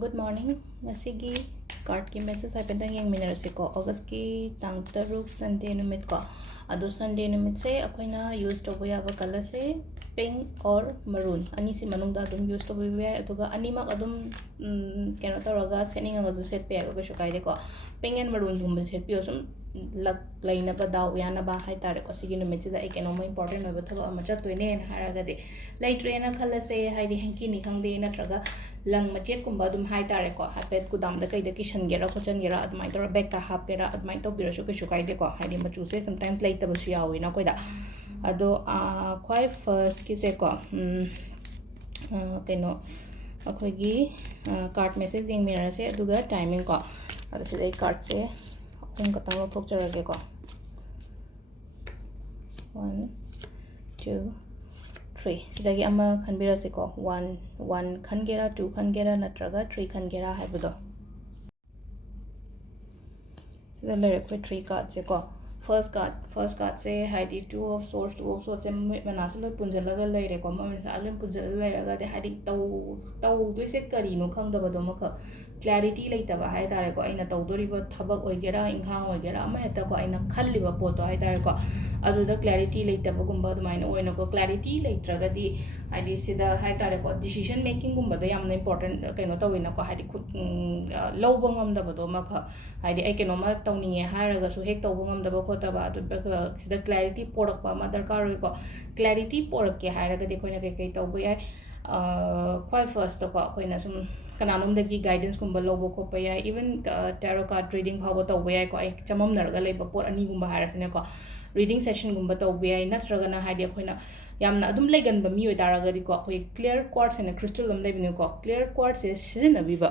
Good morning. Ngasigi card ki message hai pentang yang minerasi ko August ki tang taruk Sunday numit ko ado Sunday numit se akoina use to boya ba color se pink or maroon ani si manung da dum use to boya aduga ani mak adum kena taraga setting anga ju set pe ga shu kai de ko pink and maroon gum set pi osum lag laina ba daw yana ba hai tare ko sigi numit se da ekeno mo important oi ba thaba ama cha toine en haraga de lai train khala se hai di hanki ni khang de na traga lang machet kumba dum hai tare ko hapet ku dam da kai da ki shan gera ko chan gera admai tor back ta hapera admai to biro shu kai de ko hai di machu se sometimes late ba shu yawi na ko da ado khwai first ki se ko keno akhoi gi card message jing mirror se aduga timing ko ado se dai card se kum katang lo thok charage ko 1 2 3 sidagi ama khanbira se ko 1 khangera 2 khangera natraga 3 khangera haibudo sida lere ko 3 card se ko first card se haidi 2 of swords se manasalo punjalaga lere ko ma alim punjalaga lere ga de haidi tau doi se kari no khangda ba do maka clarity leitaba hai tare ko aina tawdoriba thabak oigera inghang oigera ama heta ko aina khalliba poto hai tare ko aduda clarity leitaba gumba dumaina oina ko clarity leitraga di haidi sida hai tare ko decision making gumba da yamna important kaino tawina ko haidi lawba ngamdaba do maka haidi ai kaino ma tawninge haraga su hek tawba ngamdaba khotaba aduda sida clarity porakpa ma darkar oi ko clarity porakke haraga di koina kai tawba yai quite first ko koina sum kananum dagi guidance kumba lobo ko pa ya even tarot card reading phawa to way ko ai chamam narga leba pot ani gumba harasne ko reading session gumba to way natraga na haidi khoina yamna adum legan ba mi oi daraga di ko khoi clear quartz and crystal lam lebini ko clear quartz is sizina biba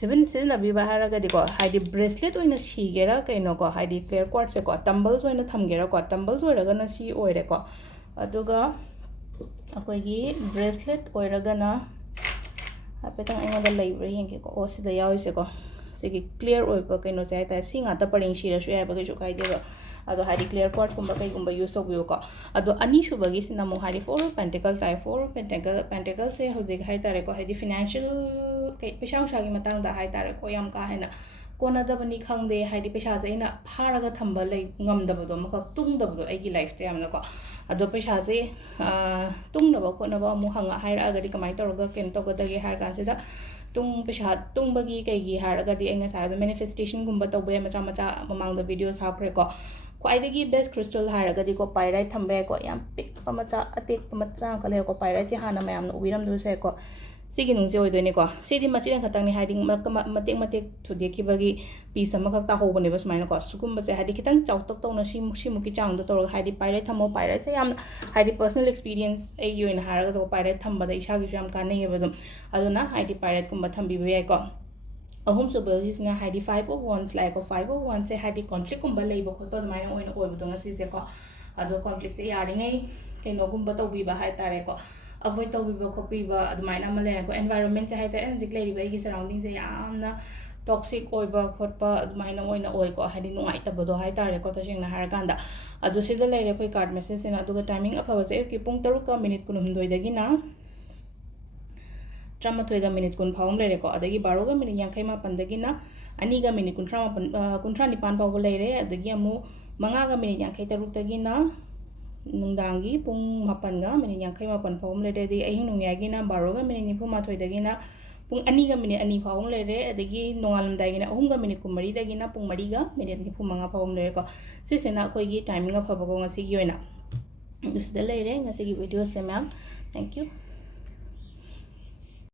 seven biba haraga di ko haidi bracelet oina sigera kaino ko haidi clear quartz ko tumbles oina thamgera ko tumbles oiraga na si oire ko aduga akoi gi bracelet oiraga na apetang ainga da library yenge ko o sida yawi se ko sigi clear oi pa kaino se ta singa ta paring shira shu ya ba ke kai de ado hari clear quartz kumba kai kumba use of yo ko ado ani shu bagi sina mo hari four pentacle type four pentacle se hojik hai tare ko hari financial kai pesha usha gi matang da hai tare ko yam ka hena kona da bani khang de hari pesha se ina pharaga thamba lai ngam da bodo maka tung da bodo ai gi life te amna ko ado pesha se tung na ba ko na ba mo hanga hai ra ga di kamai tor ga ken to ga da ge har kan se da tung pesha tung bagi kai gi har ga di enga sa da manifestation gumba to ba macha macha mamang da videos ha pre ko ख्वाइदगी best crystal हारगदी को pyrite थंबे को याम pick पमचा attack पमचा कले को pyrite जे हाना मयाम उबिरम दुसे को सिगी नुंसे ओइदोने को सिदी मचिन खतंग नि hiding मतेक मतेक थुदे खिबगी piece अमा खता होबने बस माइना को सुकुम बसे हाइदि खतंग चाउतक तौना सिमुकी चांग दो तोर हाइदि पाइराइट थमो पाइराइट से याम हाइदि पर्सनल एक्सपीरियंस ए योइन हारगा तो पाइराइट थंबदा इसागी याम काने हेबदम अदुना हाइदि पाइराइट कुम थंबि बे को ahum subagis haidi 5 of wands like 5 of wands se haidi conflict kumba leiba khotba mai na oina oibu donga si se ko ado conflict se yari ngai kaino gumba to bi ba hai tare ko avoid to bi ba ko pi ba admai na male ko environment se hai ta energy lei ba gi surrounding se yamna toxic oiba khotba admai na oina oi ko haidi nungai ta bodo hai tare ko ta jing na har kanda ado se da leire koi card message na adu ga timing afaba se ki pung 3 ka minute kunum doi dagi na Tramathoi minute kun phawm lere ko adagi 12 minute yankai ma pandagi na ani ga minute kuntra nipan paw lere adagi amu manga ga minute yankai taruk tagi na nungdangi pung mapan ga minute yankai ma pan phawm lere di ahin nungyagi na 12 ga minute nipu mathoi dagi na pung ani ga minute ani phawm lere adagi nongalam dagi na ahum ga minute kumari dagi na pung mari ga minute nipu manga phawm lere ko sisena koi gi timing of phaba ko ngasi gi oina dus da lere ngasi gi video se ma'am thank you